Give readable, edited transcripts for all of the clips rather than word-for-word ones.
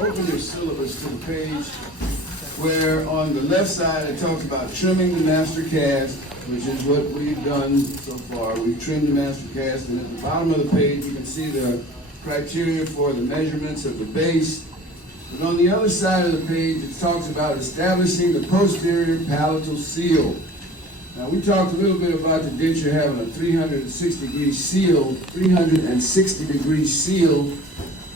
open your syllabus to the page where on the left side it talks about trimming the master cast, which is what we've done so far. We've trimmed the master cast, and at the bottom of the page you can see the criteria for the measurements of the base. But on the other side of the page it talks about establishing the posterior palatal seal. Now we talked a little bit about the denture having a 360-degree seal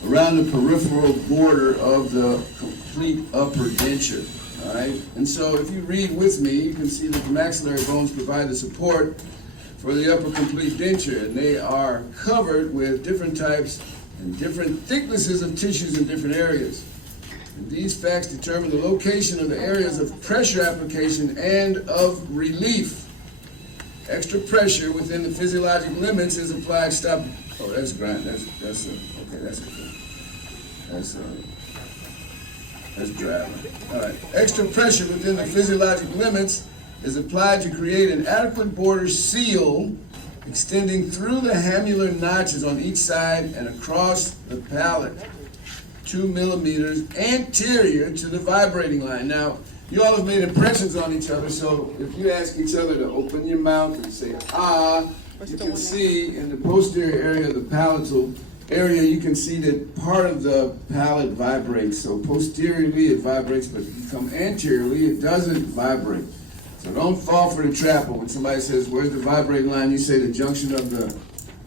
around the peripheral border of the complete upper denture. All right, and so if you read with me, you can see that the maxillary bones provide the support for the upper complete denture, and they are covered with different types and different thicknesses of tissues in different areas. And these facts determine the location of the areas of pressure application and of relief. Extra pressure within the physiologic limits is applied. Stop. Oh, that's grind. That's driving. All right. Extra pressure within the physiologic limits is applied to create an adequate border seal extending through the hamular notches on each side and across the palate, 2 millimeters anterior to the vibrating line. Now, you all have made impressions on each other, so if you ask each other to open your mouth and say, ah, you can see in the posterior area of the palatal area, you can see that part of the palate vibrates. So posteriorly it vibrates, but if you come anteriorly, it doesn't vibrate. So don't fall for the trap. When somebody says, where's the vibrating line? You say the junction of the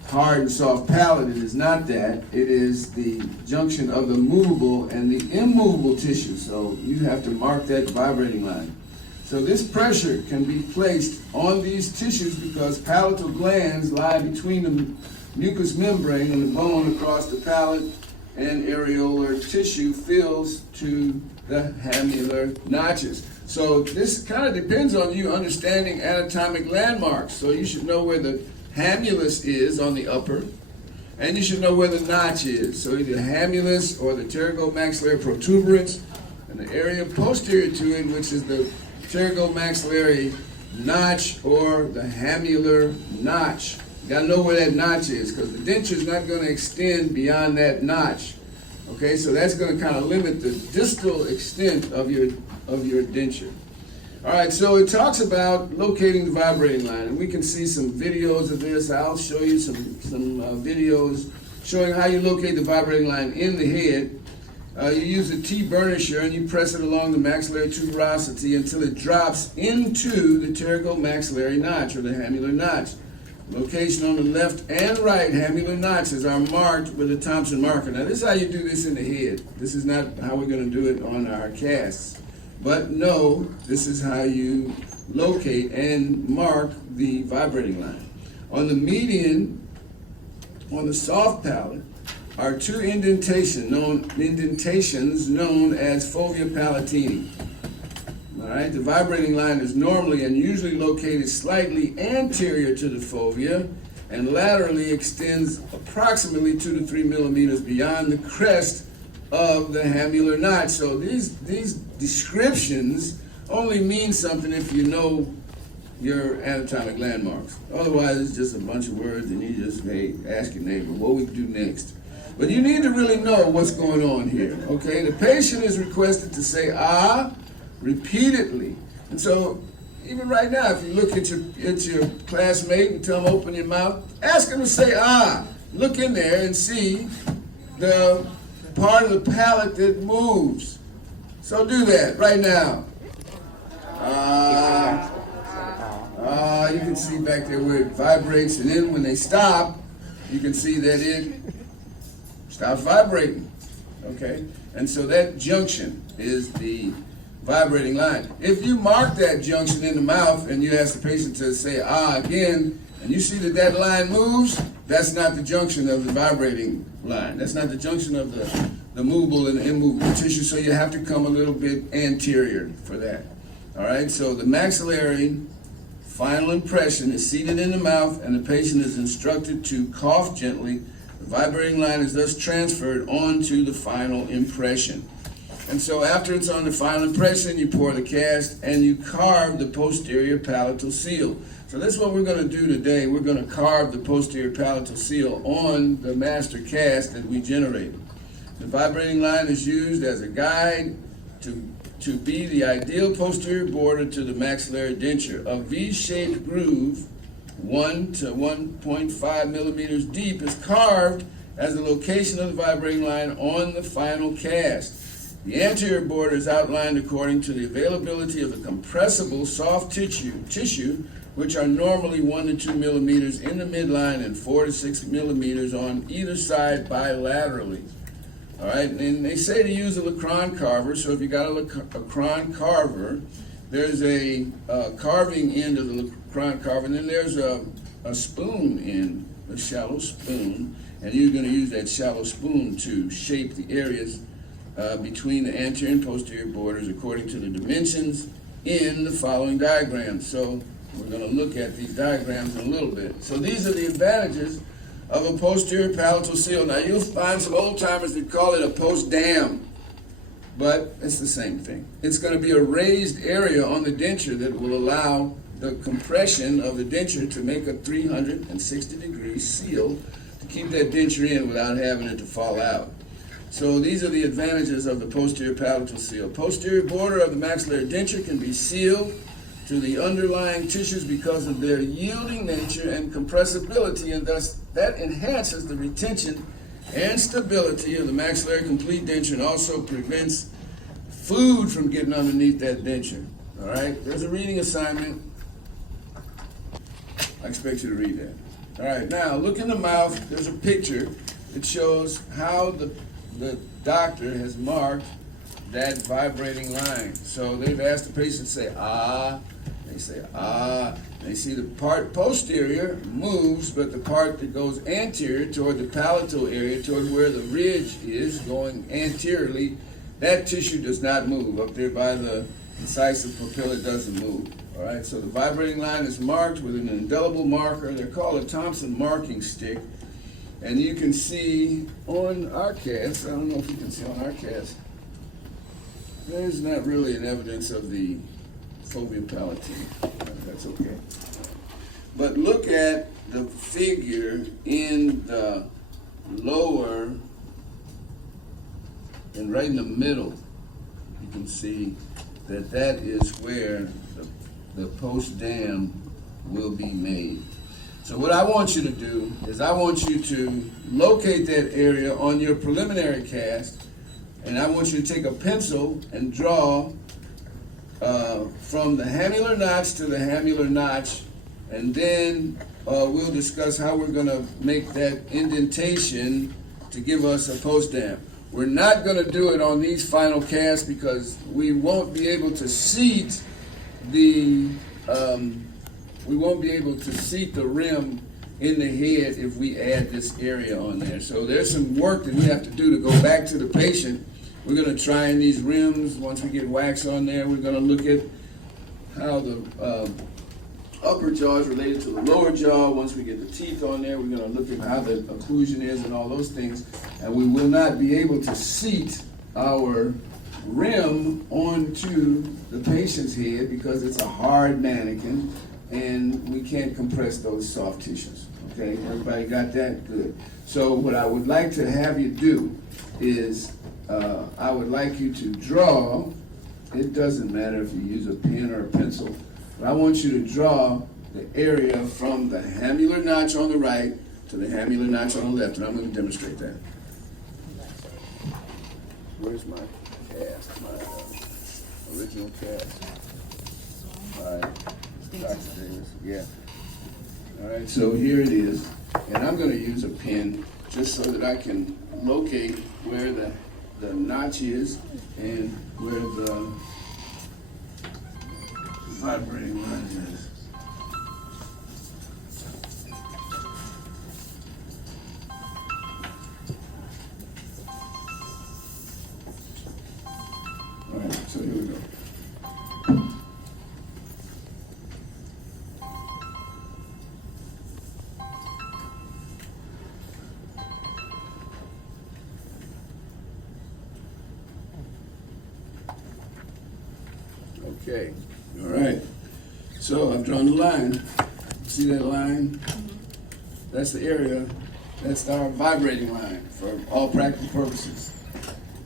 hard and soft palate. It is not that. It is the junction of the movable and the immovable tissue. So you have to mark that vibrating line. So this pressure can be placed on these tissues because palatal glands lie between the mucous membrane and the bone across the palate, and areolar tissue fills to the hamular notches. So this kind of depends on you understanding anatomic landmarks. So you should know where the hamulus is on the upper, and you should know where the notch is. So either hamulus or the pterygomaxillary protuberance, and the area posterior to it, which is the pterygomaxillary notch or the hamular notch. You gotta know where that notch is, because the denture is not gonna extend beyond that notch. Okay, so that's gonna kind of limit the distal extent of your denture. All right, so it talks about locating the vibrating line, and we can see some videos of this. I'll show you some videos showing how you locate the vibrating line in the head. You use a T-burnisher and you press it along the maxillary tuberosity until it drops into the pterygomaxillary notch or the hamular notch. Location on the left and right hamular notches are marked with a Thompson marker. Now this is how you do this in the head. This is not how we're going to do it on our casts. But no, this is how you locate and mark the vibrating line. On the median, on the soft palate, are two indentations known as fovea palatini. All right, the vibrating line is normally and usually located slightly anterior to the fovea and laterally extends approximately 2 to 3 millimeters beyond the crest of the hamular notch. So these descriptions only mean something if you know your anatomic landmarks. Otherwise, it's just a bunch of words and you just, hey, ask your neighbor, what we do next? But you need to really know what's going on here, okay? The patient is requested to say, ah, repeatedly. And so, even right now, if you look at your classmate and tell them open your mouth, ask them to say, ah. Look in there and see the part of the palate that moves. So do that right now. You can see back there where it vibrates, and then when they stop, you can see that it stops vibrating. Okay? And so that junction is the vibrating line. If you mark that junction in the mouth and you ask the patient to say ah again, and you see that that line moves, that's not the junction of the vibrating line. That's not the junction of the movable and the immovable tissue, so you have to come a little bit anterior for that. All right, so the maxillary final impression is seated in the mouth and the patient is instructed to cough gently. The vibrating line is thus transferred onto the final impression. And so after it's on the final impression, you pour the cast and you carve the posterior palatal seal. So that's what we're going to do today. We're going to carve the posterior palatal seal on the master cast that we generated. The vibrating line is used as a guide to be the ideal posterior border to the maxillary denture. A V-shaped groove, 1 to 1.5 millimeters deep, is carved as the location of the vibrating line on the final cast. The anterior border is outlined according to the availability of the compressible soft tissue, which are normally 1 to 2 millimeters in the midline and 4 to 6 millimeters on either side bilaterally. All right, and they say to use a Lacron carver, so if you got a Lacron carver, there's a carving end of the Lacron carver, and then there's a spoon end, a shallow spoon, and you're going to use that shallow spoon to shape the areas between the anterior and posterior borders according to the dimensions in the following diagrams. So we're going to look at these diagrams in a little bit. So these are the advantages of a posterior palatal seal. Now you'll find some old timers that call it a post dam, but it's the same thing. It's going to be a raised area on the denture that will allow the compression of the denture to make a 360-degree seal to keep that denture in without having it to fall out. So these are the advantages of the posterior palatal seal. Posterior border of the maxillary denture can be sealed to the underlying tissues because of their yielding nature and compressibility, and thus that enhances the retention and stability of the maxillary complete denture and also prevents food from getting underneath that denture. All right, there's a reading assignment. I expect you to read that. All right, now look in the mouth. There's a picture that shows how the doctor has marked that vibrating line. So they've asked the patient to say, ah. They say, ah. They see the part posterior moves, but the part that goes anterior toward the palatal area, toward where the ridge is going anteriorly, that tissue does not move. Up there by the incisive papilla, it doesn't move. All right, so the vibrating line is marked with an indelible marker. They're called a Thompson marking stick. And you can see on our cast, I don't know if you can see on our cast, there's not really an evidence of the fovea palatine. That's okay. But look at the figure in the lower and right in the middle. You can see that that is where the post dam will be made. So what I want you to do is I want you to locate that area on your preliminary cast, and I want you to take a pencil and draw from the hamular notch to the hamular notch, and then we'll discuss how we're going to make that indentation to give us a post dam. We're not going to do it on these final casts because we won't be able to seat the rim in the head if we add this area on there. So there's some work that we have to do to go back to the patient. We're going to try in these rims. Once we get wax on there, we're going to look at how the upper jaw is related to the lower jaw. Once we get the teeth on there, we're going to look at how the occlusion is and all those things. And we will not be able to seat our rim onto the patient's head because it's a hard mannequin and we can't compress those soft tissues. Okay, everybody got that? Good. So what I would like to have you do is I would like you to draw. It doesn't matter if you use a pen or a pencil, but I want you to draw the area from the hamular notch on the right to the hamular notch on the left, and I'm going to demonstrate that. Where's my cast, my original cast? All right, Dr. Davis, yeah. All right, so here it is, and I'm going to use a pen just so that I can locate where the notch is and where the vibrating line is. All right, so here we go. Okay, all right. So I've drawn the line. See that line? That's the area. That's our vibrating line for all practical purposes.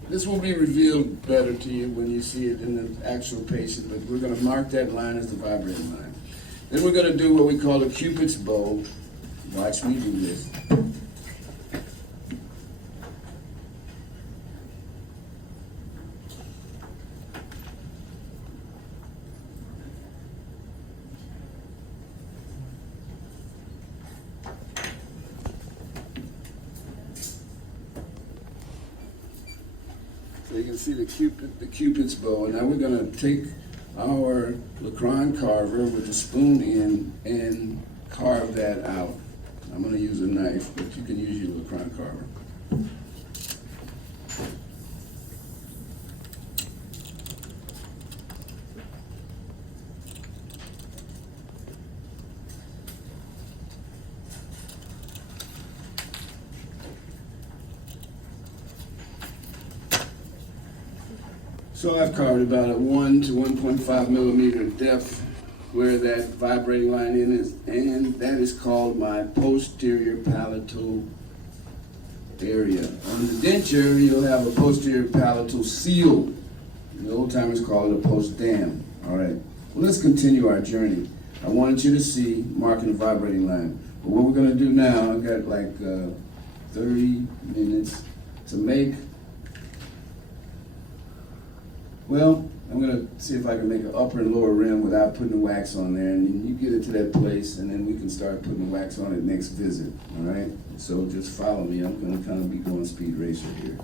This will be revealed better to you when you see it in the actual patient, but we're going to mark that line as the vibrating line. Then we're going to do what we call a Cupid's bow. Watch me do this. So you can see the Cupid's bow. And now we're going to take our Lacron carver with the spoon in and carve that out. I'm going to use a knife, but you can use your Lacron carver. So I've carved about a 1 to 1.5 millimeter depth where that vibrating line is, and that is called my posterior palatal area. On the denture, you'll have a posterior palatal seal. The old timers call it a post dam. All right, well, let's continue our journey. I wanted you to see marking the vibrating line. But what we're gonna do now, I've got like 30 minutes to make. Well, I'm gonna see if I can make an upper and lower rim without putting the wax on there, and you get it to that place, and then we can start putting the wax on it next visit, all right? So just follow me. I'm gonna kind of be going speed racer here.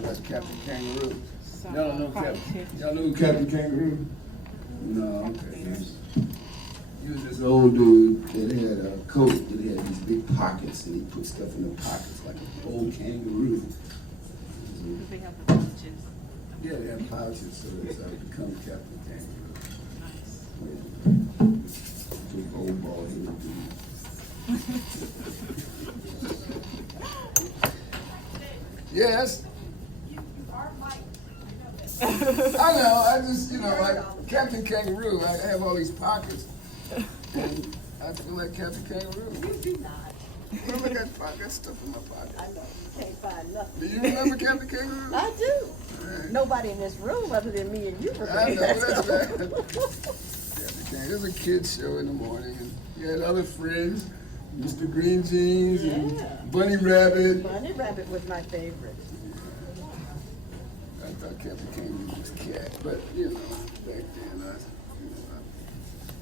That's Captain Kangaroo. Y'all know Captain? Y'all know who Captain Kangaroo? No, okay. He was this old dude that had a coat that had these big pockets, and he put stuff in the pockets like an old kangaroo. They have the pouches. Yeah, they have pouches, so it's become Captain Kangaroo. Nice. Yeah. Big old bald headed dude. Yes. I know, I just, like Captain Kangaroo, I have all these pockets. And I feel like Captain Kangaroo. You do not. Well, I got stuff in my pocket. I know, you can't find nothing. Do you remember Captain Kangaroo? I do. Right. Nobody in this room other than me and you remember I know, that that's stuff. right. Captain Kangaroo. It was a kid's show in the morning, and you had other friends, Mr. Green Jeans and Bunny Rabbit. Bunny Rabbit was my favorite. I thought Captain Kangaroo was cat, but back then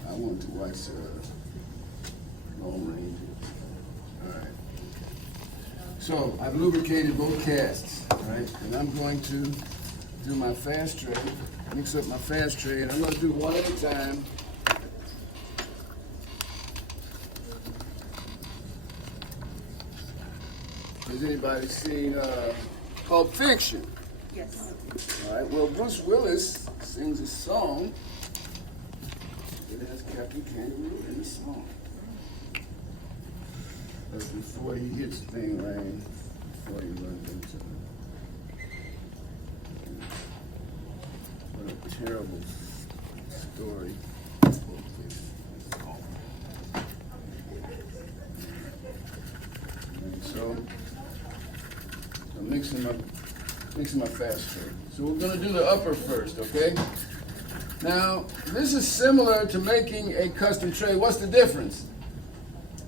I wanted to watch Lone Ranger. All right. So I've lubricated both casts, all right, and I'm going to do my fast tray, mix up my fast tray, and I'm going to do one at a time. Has anybody seen Pulp Fiction? Yes. All right, well, Bruce Willis sings a song that has Captain Kangaroo in the song. That's before he hits Thing Lane, before he runs into him. What a terrible story. And so, I'm mixing my fast tray. So we're gonna do the upper first, okay? Now, this is similar to making a custom tray. What's the difference?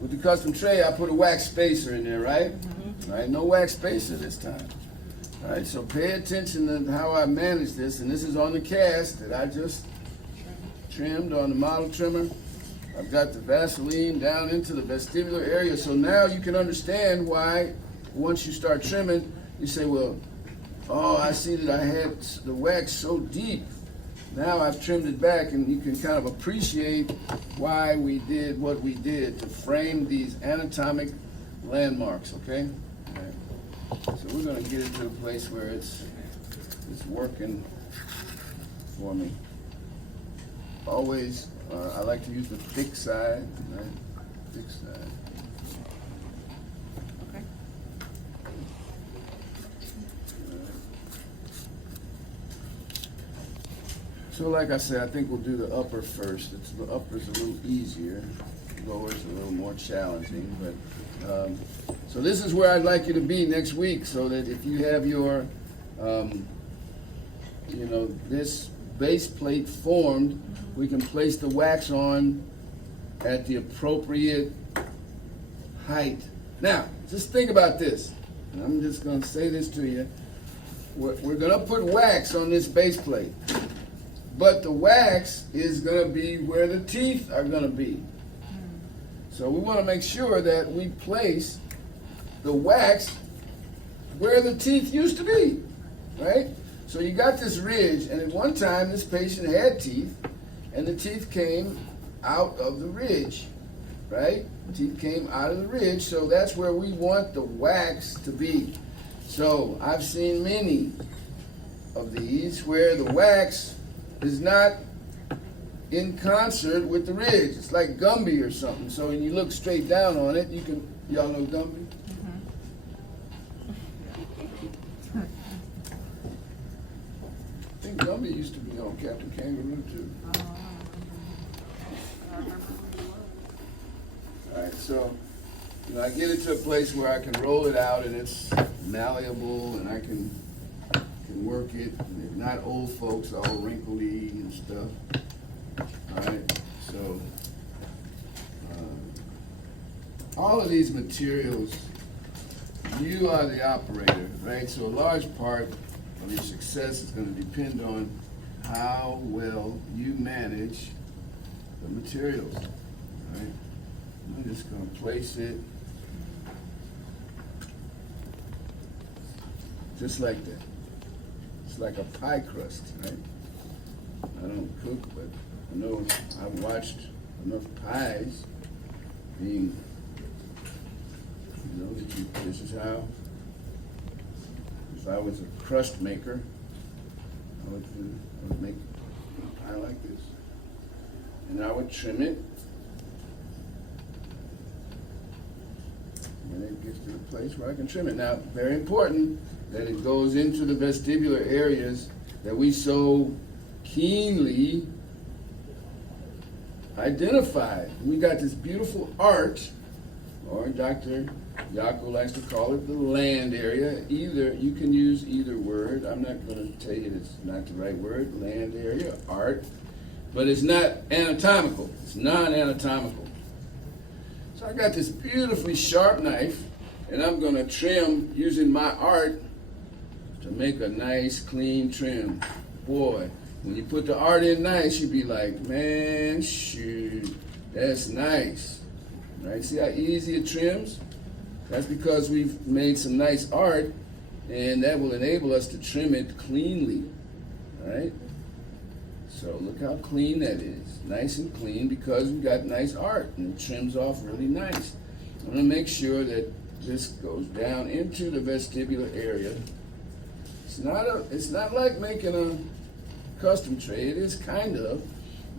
With the custom tray, I put a wax spacer in there, right? Mm-hmm. Right, no wax spacer this time. All right, so pay attention to how I manage this, and this is on the cast that I just trimmed on the model trimmer. I've got the Vaseline down into the vestibular area. So now you can understand why once you start trimming, you say, well, oh, I see that I had the wax so deep. Now I've trimmed it back, and you can kind of appreciate why we did what we did to frame these anatomic landmarks, okay? All right. So we're gonna get it to a place where it's working for me. Always, I like to use the thick side, right? Thick side. Okay. So like I said, I think we'll do the upper first. The upper's a little easier. The lower's a little more challenging. But so this is where I'd like you to be next week, so that if you have your, this base plate formed, we can place the wax on at the appropriate height. Now, just think about this. And I'm just going to say this to you. We're going to put wax on this base plate. But the wax is going to be where the teeth are going to be. So we want to make sure that we place the wax where the teeth used to be, right? So you got this ridge, and at one time this patient had teeth, and the teeth came out of the ridge, right? The teeth came out of the ridge, so that's where we want the wax to be. So I've seen many of these where the wax is not in concert with the ridge. It's like Gumby or something. So when you look straight down on it, y'all know Gumby? I think Gumby used to be on Captain Kangaroo too. All right, so I get it to a place where I can roll it out and it's malleable and I can work it. And they're not old folks, all wrinkly and stuff. All right, so all of these materials, you are the operator, right? So a large part of your success is going to depend on how well you manage the materials, right? I'm just going to place it just like that. It's like a pie crust, right? I don't cook, but I know I've watched enough pies being, this is how, if I was a crust maker, I would make a pie like this. And I would trim it. And it gets to the place where I can trim it. Now, very important that it goes into the vestibular areas that we so keenly identified. We got this beautiful arch, or Dr. Yako likes to call it the land area. You can use either word. I'm not going to tell you it's not the right word, land area, art, but it's not anatomical. It's non-anatomical. So I got this beautifully sharp knife, and I'm going to trim using my art to make a nice, clean trim. Boy, when you put the art in nice, you be like, man, shoot, that's nice. Right? See how easy it trims? That's because we've made some nice art, and that will enable us to trim it cleanly. Right? So look how clean that is. Nice and clean because we got nice art, and it trims off really nice. I'm going to make sure that this goes down into the vestibular area. It's not like making a custom tray. It is kind of,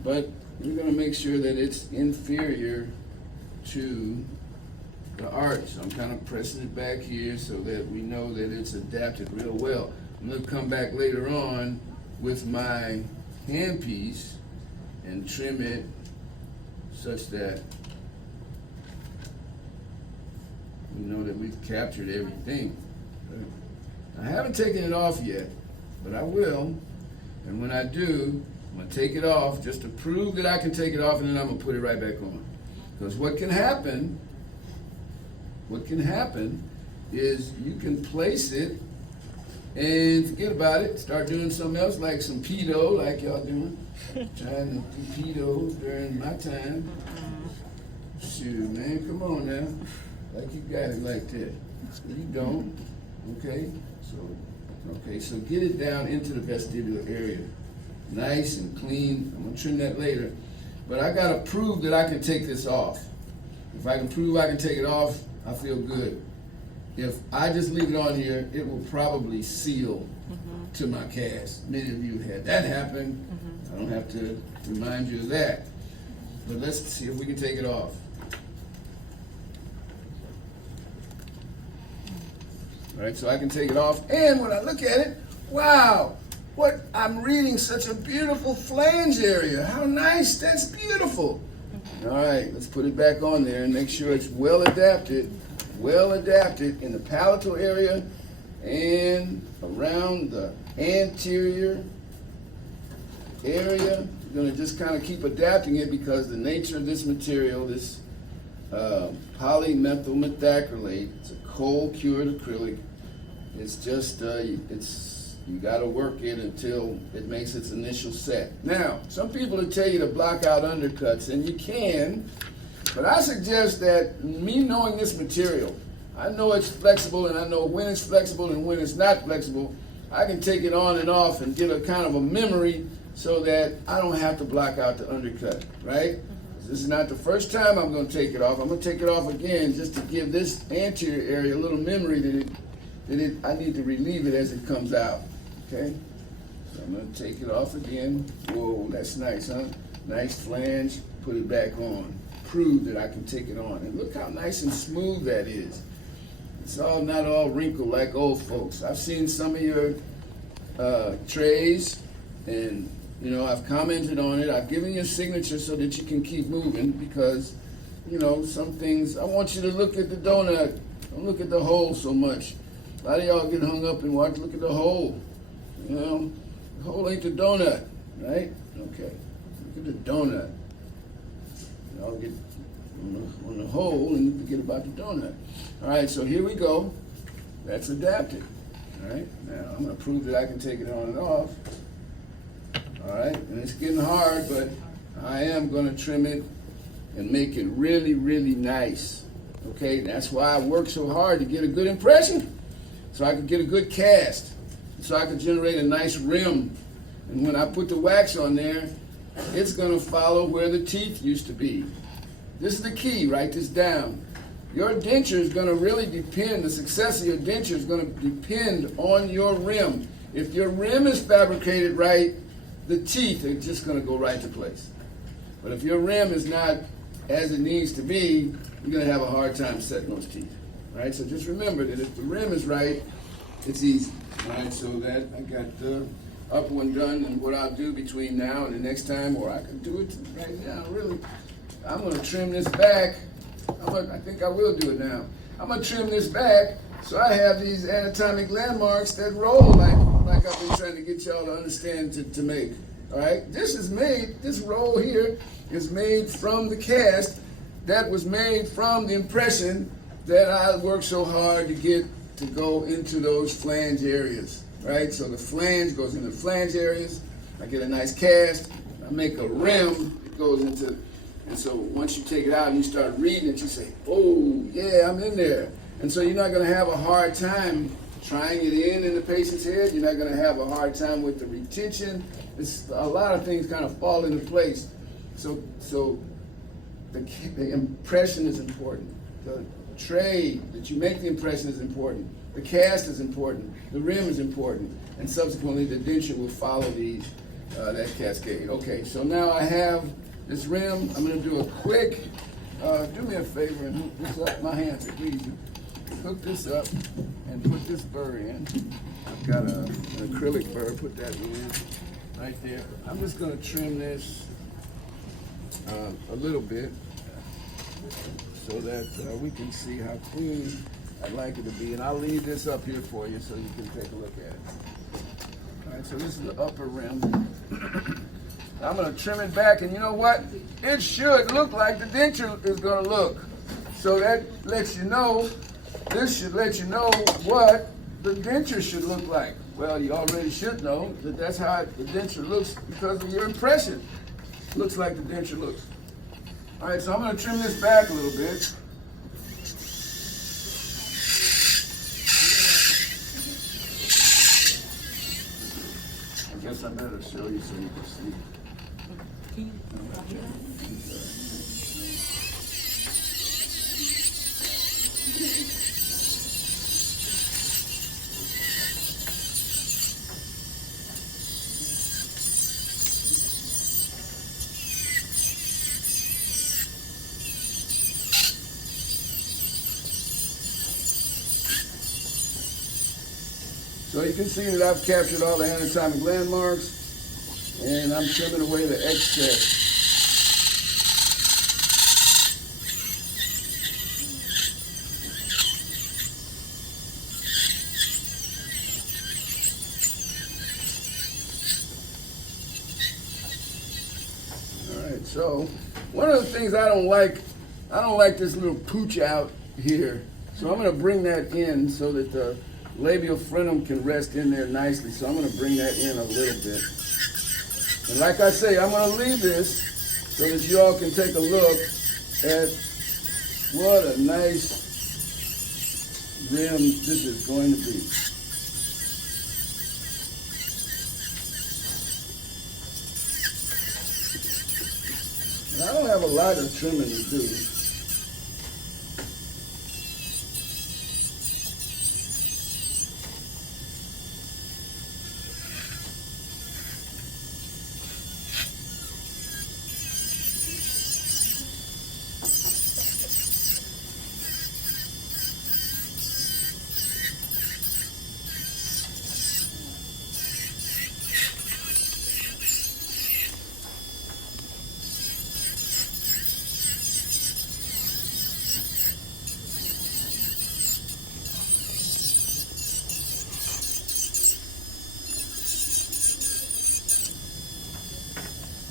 but we're going to make sure that it's inferior to the art. So I'm kind of pressing it back here so that we know that it's adapted real well. I'm going to come back later on with my handpiece and trim it such that we know that we've captured everything. I haven't taken it off yet, but I will. And when I do, I'm going to take it off just to prove that I can take it off, and then I'm going to put it right back on. Because what can happen is you can place it and forget about it, start doing something else like some pedo, like y'all doing. Trying to do pedo during my time. Shoot, man, come on now. Like you got it like that. You don't. Okay? So get it down into the vestibular area. Nice and clean. I'm gonna trim that later. But I gotta prove that I can take this off. If I can prove I can take it off, I feel good. If I just leave it on here, it will probably seal to my cast. Many of you had that happen. I don't have to remind you of that. But let's see if we can take it off. All right, so I can take it off. And when I look at it, wow, what I'm reading such a beautiful flange area. How nice, that's beautiful. All right, let's put it back on there and make sure it's well adapted in the palatal area and around the anterior area. You're gonna just kind of keep adapting it because the nature of this material, this polymethyl methacrylate, it's a cold cured acrylic. It's just, you gotta work it until it makes its initial set. Now, some people will tell you to block out undercuts, and you can, but I suggest that me knowing this material, I know it's flexible and I know when it's flexible and when it's not flexible. I can take it on and off and get a kind of a memory so that I don't have to block out the undercut, right? This is not the first time I'm going to take it off. I'm going to take it off again just to give this anterior area a little memory that I need to relieve it as it comes out, okay? So I'm going to take it off again. Whoa, that's nice, huh? Nice flange, put it back on. Prove that I can take it on. And look how nice and smooth that is. It's not all wrinkled like old folks. I've seen some of your trays, and you know, I've commented on it. I've given you a signature so that you can keep moving because, you know, some things, I want you to look at the donut. Don't look at the hole so much. A lot of y'all get hung up and look at the hole. You know, the hole ain't the donut, right? Okay, look at the donut. Y'all get on the hole and you forget about the donut. All right, so here we go. That's adapted. All right, now I'm going to prove that I can take it on and off. All right, and it's getting hard, but I am going to trim it and make it really, really nice. Okay, that's why I work so hard to get a good impression, so I can get a good cast, so I can generate a nice rim. And when I put the wax on there, it's going to follow where the teeth used to be. This is the key, write this down. Your denture is going to really depend, the success of your denture is going to depend on your rim. If your rim is fabricated right, the teeth are just going to go right to place. But if your rim is not as it needs to be, you're going to have a hard time setting those teeth. All right, so just remember that if the rim is right, it's easy. All right, so that I got the upper one done, and what I'll do between now and the next time, or I can do it right now, really, I'm going to trim this back. I think I will do it now. I'm going to trim this back so I have these anatomic landmarks that roll like I've been trying to get y'all to understand to make. All right, this roll here is made from the cast that was made from the impression that I worked so hard to get to go into those flange areas, right? So the flange goes into the flange areas. I get a nice cast. I make a rim. It goes into, and so once you take it out and you start reading it, you say, oh, yeah, I'm in there. And so you're not going to have a hard time trying it in the patient's head. You're not going to have a hard time with the retention. A lot of things kind of fall into place. So the impression is important. The tray that you make the impression is important. The cast is important. The rim is important. And subsequently, the denture will follow that cascade. Okay, so now I have this rim. I'm going to do a quick, do me a favor and hook this up. My hands are greasy. Hook this up and put this burr in. I've got an acrylic burr. Put that in right there. I'm just going to trim this a little bit so that we can see how clean I'd like it to be. And I'll leave this up here for you so you can take a look at it. All right, so this is the upper rim. I'm going to trim it back, and you know what? It should look like the denture is going to look. So that lets you know, this should let you know what the denture should look like. Well, you already should know that that's how the denture looks because of your impression. Looks like the denture looks. All right, so I'm gonna trim this back a little bit. I guess I better show you so you can see. So you can see that I've captured all the anatomic landmarks, and I'm trimming away the excess. All right, so one of the things I don't like this little pooch out here. So I'm gonna bring that in so that the labial frenum can rest in there nicely. So I'm gonna bring that in a little bit. And like I say, I'm gonna leave this so that you all can take a look at what a nice rim this is going to be. And I don't have a lot of trimming to do.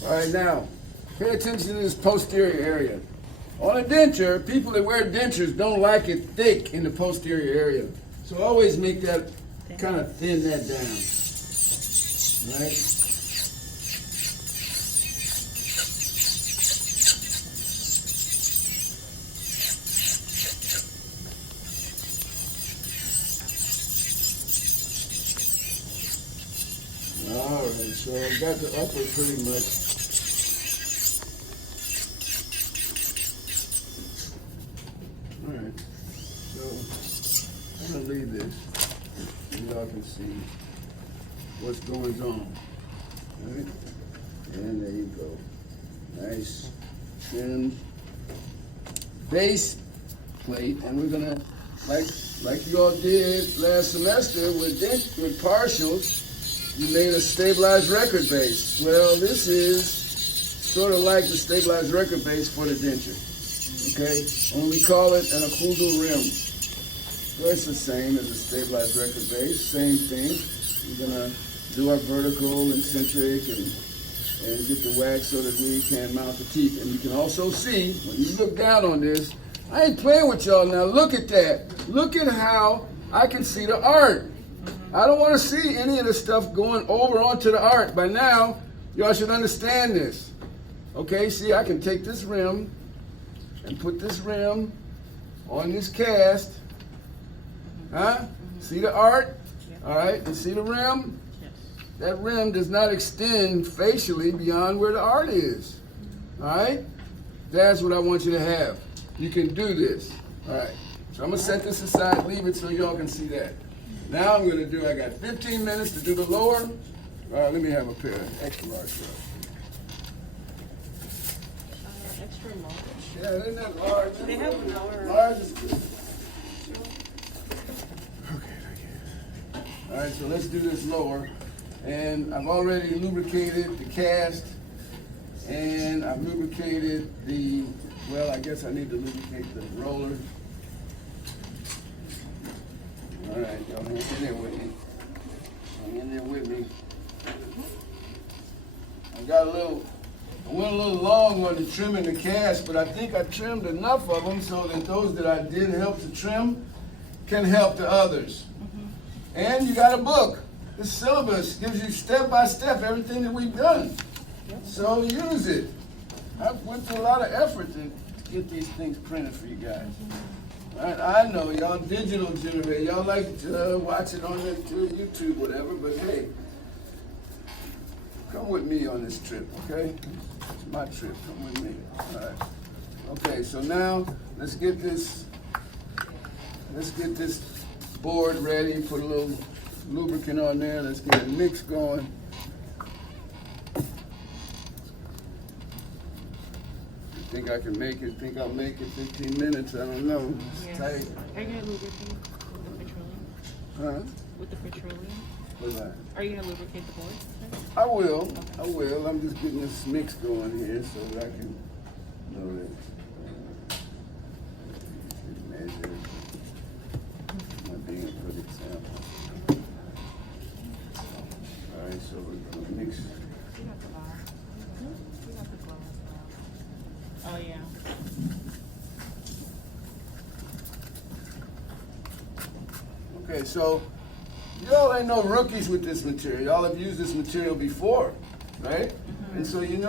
All right, now, pay attention to this posterior area. On a denture, people that wear dentures don't like it thick in the posterior area. So always make that, kind of thin that down. Right? All right, so I got the upper pretty much. All right, so I'm gonna leave this so y'all can see what's going on. All right, and there you go. Nice thin base plate, and we're gonna, like you all did last semester with partials. You made a stabilized record base. Well, this is sort of like the stabilized record base for the denture. Okay? Only we call it an occlusal rim. So it's the same as a stabilized record base, same thing. We're gonna do our vertical and centric and get the wax so that we can mount the teeth. And you can also see, when you look down on this, I ain't playing with y'all now. Look at that. Look at how I can see the art. I don't want to see any of the stuff going over onto the art. By now, y'all should understand this. Okay, see, I can take this rim and put this rim on this cast. Huh? See the art? All right, and see the rim? That rim does not extend facially beyond where the art is. All right? That's what I want you to have. You can do this. All right, so I'm going to set this aside, leave it so y'all can see that. Now I'm going to do, I got 15 minutes to do the lower. All right, let me have a pair of extra large gloves. Extra large. Yeah, they're not large. They have lower. Large is good. Okay. All right, so let's do this lower. And I've already lubricated the cast, and I've lubricated the, well, I guess I need to lubricate the roller. All right, y'all hang in there with me. Hang in there with me. I went a little long on the trimming the cast, but I think I trimmed enough of them so that those that I did help to trim can help the others. And you got a book. The syllabus gives you step by step everything that we've done. So use it. I went through a lot of effort to get these things printed for you guys. I know y'all digital generate. Y'all like to watch it on the YouTube, whatever. But hey, come with me on this trip, okay? It's my trip. Come with me. All right. Okay. So now let's get this board ready. Put a little lubricant on there. Let's get a mix going. Think I can make it? Think I'll make it 15 minutes? I don't know. It's tight. Are you gonna lubricate with the petroleum? Huh? With the petroleum? What's that? Are you gonna lubricate the board? I will. I will. I'm just getting this mix going here so that I can know that. Measure. I'm being a good example. All right, so we're gonna mix. You got the bar. You got the glass now. Oh yeah. Okay, so y'all ain't no rookies with this material. Y'all have used this material before, right? Mm-hmm. And so you're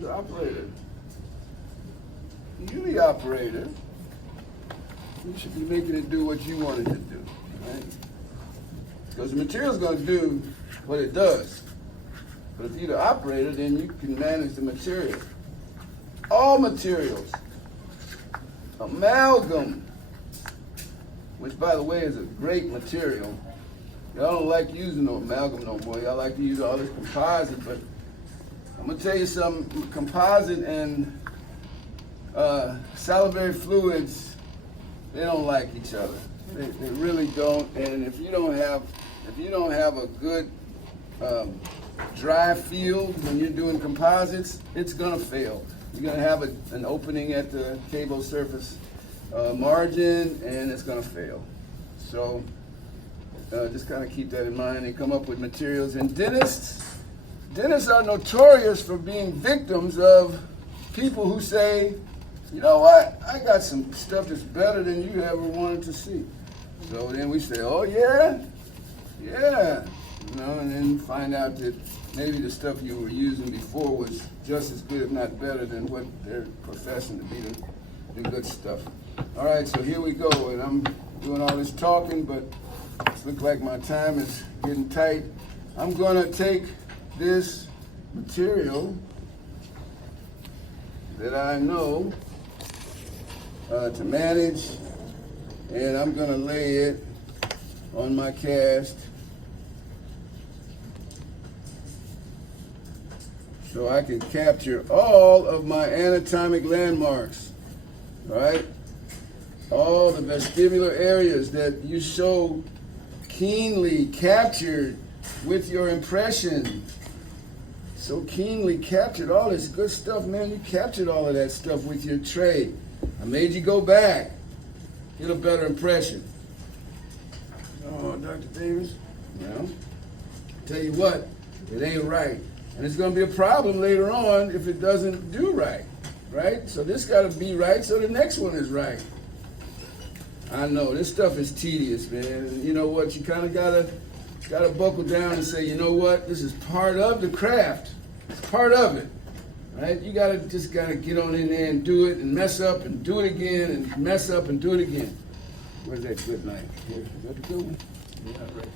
the operator. You the operator. You should be making it do what you want it to do, right? Because the material's gonna do what it does. But if you're the operator, then you can manage the material. All materials. Amalgam, which by the way is a great material. Y'all don't like using no amalgam no more. Y'all like to use all this composite, but I'm gonna tell you something. Composite and salivary fluids, they don't like each other. They really don't. And if you don't have a good dry field when you're doing composites, it's gonna fail. You're gonna have an opening at the cable surface margin, and it's gonna fail. So just kind of keep that in mind and come up with materials. And dentists are notorious for being victims of people who say, you know what, I got some stuff that's better than you ever wanted to see. So then we say, oh yeah, and then find out that maybe the stuff you were using before was just as good, if not better, than what they're professing to be the good stuff. All right, so here we go, and I'm doing all this talking, but it looks like my time is getting tight. I'm gonna take this material that I know to manage, and I'm gonna lay it on my cast so I can capture all of my anatomic landmarks, right? All the vestibular areas that you so keenly captured with your impression. So keenly captured all this good stuff, man. You captured all of that stuff with your tray. I made you go back, get a better impression. Oh, Dr. Davis, tell you what, it ain't right. And it's gonna be a problem later on if it doesn't do right? So this gotta be right so the next one is right. I know, this stuff is tedious, man. And you know what, you kinda gotta buckle down and say, you know what, this is part of the craft. It's part of it, right? You gotta get on in there and do it and mess up and do it again and mess up and do it again. Where's that good knife? Here, is that the good one? Yeah, right.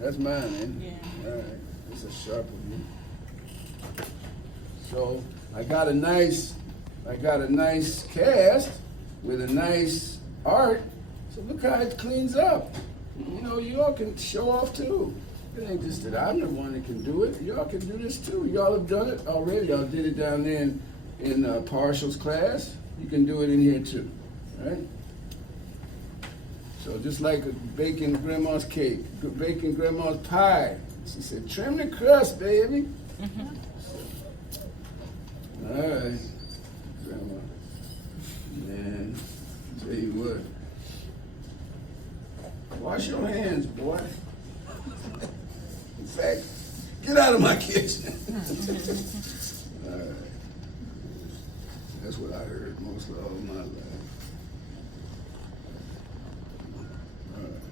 That's mine, man. Yeah. All right, it's a sharp one. So I got a nice cast with a nice art. So look how it cleans up. You all can show off too. It ain't just that I'm the one that can do it. Y'all can do this too. Y'all have done it already. Y'all did it down there in partials class. You can do it in here too, right? So just like baking grandma's cake, baking grandma's pie. She said, trim the crust, baby. Mm-hmm. All right, grandma. Man, tell you what. Wash your hands, boy. In fact, get out of my kitchen. All right. That's what I heard most of all my life. All right.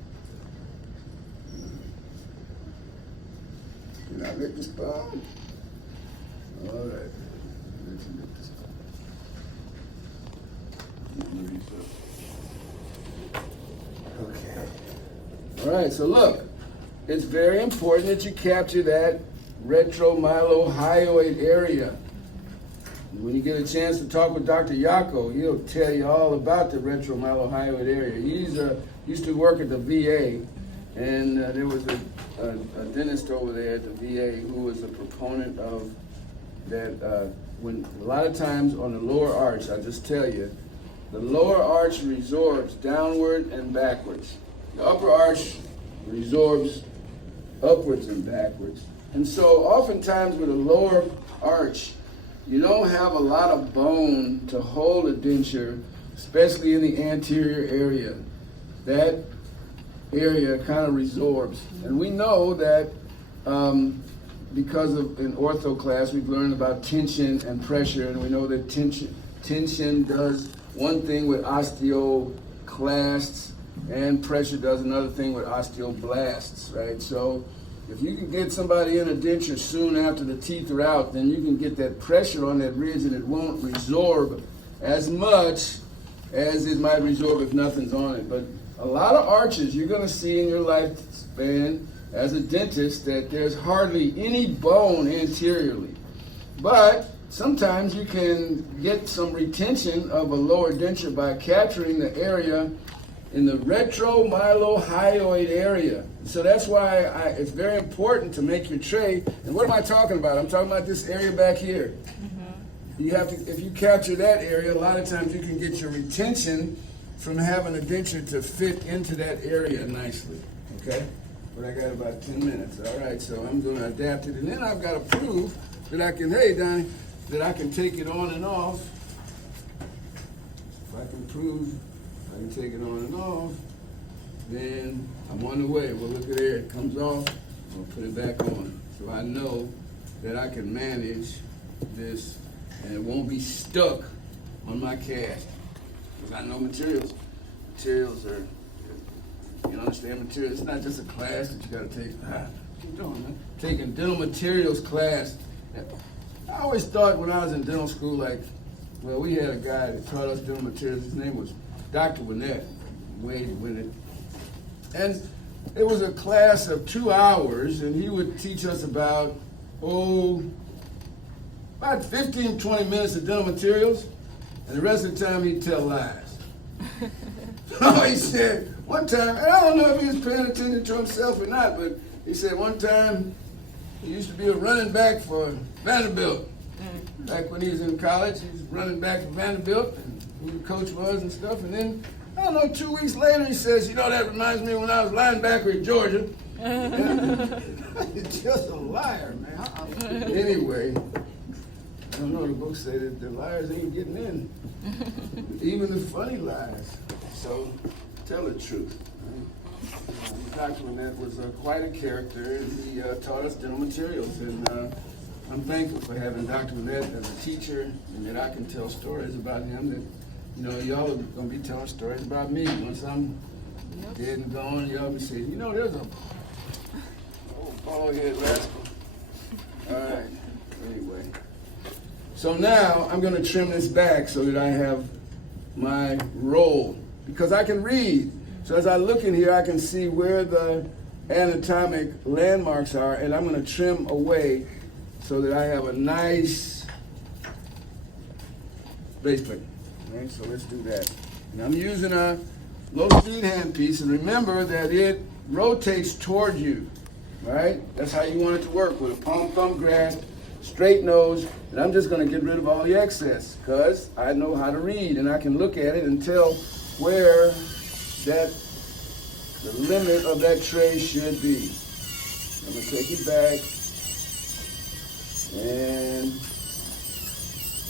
Can I lick the spoon? All right. Okay. All right, so look, it's very important that you capture that retromylohyoid area. When you get a chance to talk with Dr. Yako, he'll tell you all about the retromylohyoid area. He's used to work at the VA, and there was a dentist over there at the VA who was a proponent of that. When a lot of times on the lower arch, I just tell you, the lower arch resorbs downward and backwards. The upper arch resorbs upwards and backwards. And so oftentimes with a lower arch, you don't have a lot of bone to hold a denture, especially in the anterior area. That area kind of resorbs. And we know that because of in ortho class, we've learned about tension and pressure, and we know that tension does one thing with osteoclasts, and pressure does another thing with osteoblasts, right? So if you can get somebody in a denture soon after the teeth are out, then you can get that pressure on that ridge and it won't resorb as much as it might resorb if nothing's on it. But a lot of arches you're going to see in your lifespan as a dentist that there's hardly any bone anteriorly. But sometimes you can get some retention of a lower denture by capturing the area in the retromylohyoid area. So that's why it's very important to make your tray. And what am I talking about? I'm talking about this area back here. You have to, if you capture that area, a lot of times you can get your retention from having a denture to fit into that area nicely, okay? But I got about 10 minutes, all right, so I'm gonna adapt it. And then I've gotta prove that I can, hey, Donnie, that I can take it on and off. If I can prove I can take it on and off, then I'm on the way. Well, look at there, it comes off, I'll put it back on. So I know that I can manage this and it won't be stuck on my cast. Because I know materials are, you understand materials, it's not just a class that you gotta take. What you doing, man? Taking dental materials class. I always thought when I was in dental school, like, well, we had a guy that taught us dental materials, his name was Dr. Winnett, Wade Winnett. And it was a class of 2 hours, and he would teach us about 15, 20 minutes of dental materials, and the rest of the time he'd tell lies. So he said, one time, and I don't know if he was paying attention to himself or not, but he said one time he used to be a running back for Vanderbilt. Back when he was in college, he was running back for Vanderbilt, and who the coach was and stuff. And then, I don't know, 2 weeks later, he says, you know, that reminds me of when I was linebacker at Georgia. He's just a liar, man. Anyway, I don't know, the books say that the liars ain't getting in. Even the funny lies. So, tell the truth. Dr. Winnett was quite a character, and he taught us dental materials. And I'm thankful for having Dr. Winnett as a teacher, and that I can tell stories about him that, you know, y'all are going to be telling stories about me. Once I'm dead and gone, y'all be saying, you know, there's a old bald-head rascal. All right, anyway. So now I'm going to trim this back so that I have my roll, because I can read. So as I look in here, I can see where the anatomic landmarks are, and I'm going to trim away so that I have a nice base plate. All right, so let's do that. And I'm using a low-speed handpiece, and remember that it rotates toward you, right? That's how you want it to work, with a palm-thumb grasp, straight nose, and I'm just going to get rid of all the excess, because I know how to read, and I can look at it and tell where the limit of that tray should be. I'm going to take it back, and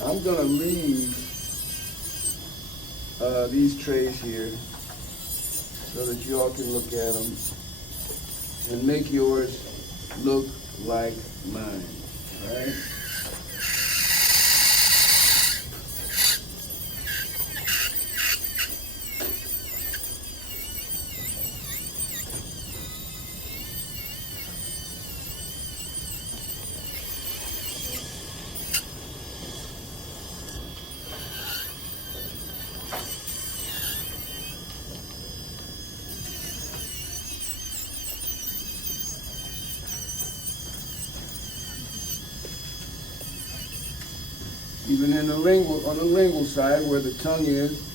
I'm going to leave these trays here so that you all can look at them and make yours look like mine, right? Even in the lingual, on the lingual side where the tongue is,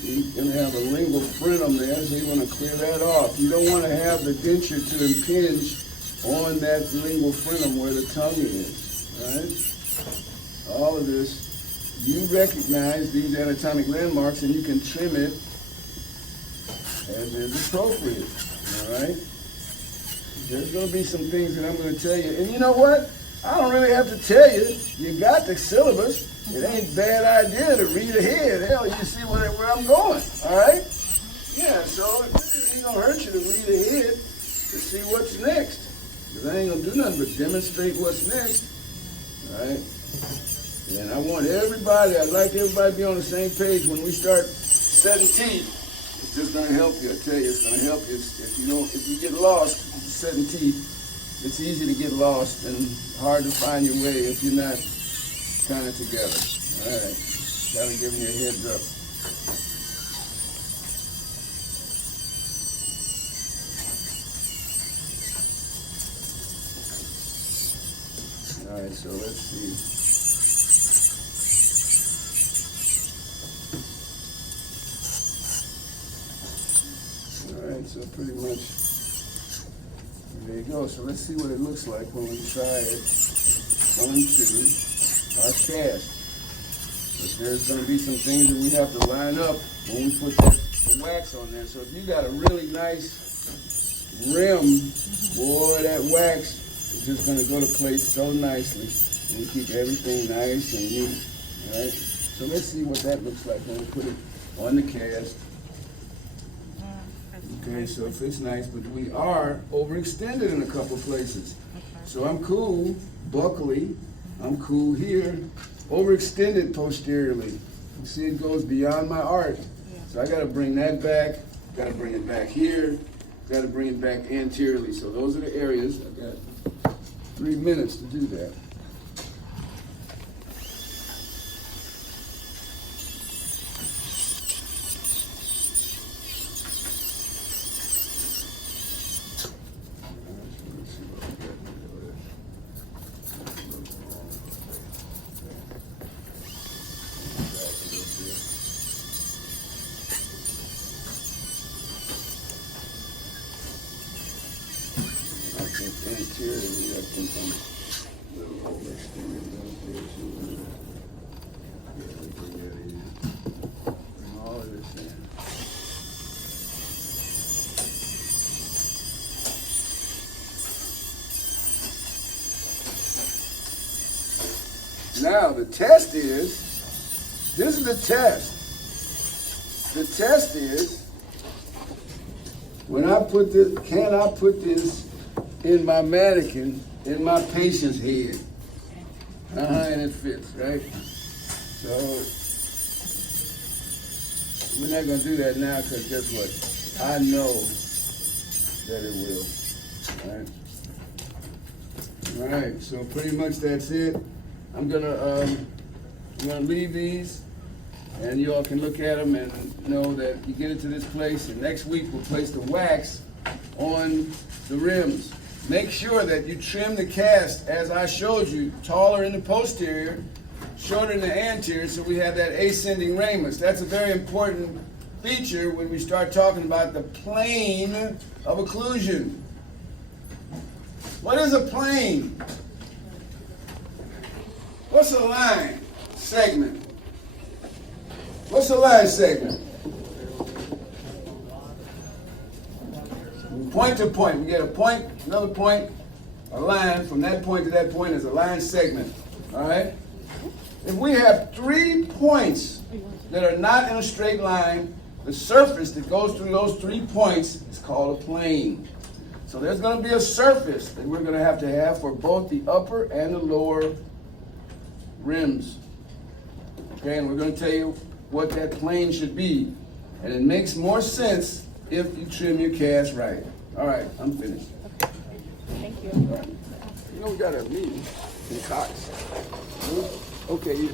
you're going to have a lingual frenum there, so you want to clear that off. You don't want to have the denture to impinge on that lingual frenum where the tongue is, right? All of this, you recognize these anatomic landmarks and you can trim it as is appropriate, all right? There's going to be some things that I'm going to tell you. And you know what? I don't really have to tell you. You got the syllabus. It ain't a bad idea to read ahead. Hell, you see where I'm going, all right? Yeah, so it ain't going to hurt you to read ahead to see what's next. Because I ain't going to do nothing but demonstrate what's next, all right? And I want everybody, I'd like everybody to be on the same page when we start setting teeth. It's just going to help you. I tell you, it's going to help you. If you get lost setting teeth, it's easy to get lost and hard to find your way if you're not kind of together. All right, kind of giving you a heads up. All right, so let's see. All right, so pretty much. There you go. So let's see what it looks like when we try it onto our cast. But there's going to be some things that we have to line up when we put the wax on there. So if you got a really nice rim, boy, that wax is just going to go to place so nicely. And we keep everything nice and neat. All right. So let's see what that looks like when we put it on the cast. Okay, so it fits nice, but we are overextended in a couple places. So I'm cool buccally, I'm cool here, overextended posteriorly. You see it goes beyond my arch. So I gotta bring that back, gotta bring it back here, gotta bring it back anteriorly. So those are the areas. I got 3 minutes to do that. Anteriorly, I think I'm a little overextended there too. Bring all of this in. Now the test is, this is the test. The test is, when I put this, can I put this in my mannequin, in my patient's head? And it fits, right? So, we're not gonna do that now because guess what? I know that it will, all right? So pretty much that's it. I'm gonna leave these and you all can look at them and know that you get it to this place, and next week we'll place the wax on the rims. Make sure that you trim the cast as I showed you, taller in the posterior, shorter in the anterior, so we have that ascending ramus. That's a very important feature when we start talking about the plane of occlusion. What is a plane? What's a line segment? What's a line segment? Point to point. We get a point, another point, a line. From that point to that point is a line segment. All right? If we have 3 points that are not in a straight line, the surface that goes through those 3 points is called a plane. So there's going to be a surface that we're going to have for both the upper and the lower rims. Okay, and we're going to tell you what that plane should be. And it makes more sense if you trim your cast right. All right, I'm finished. Okay. Thank you. All right. You know we got a meeting in Cox. Okay.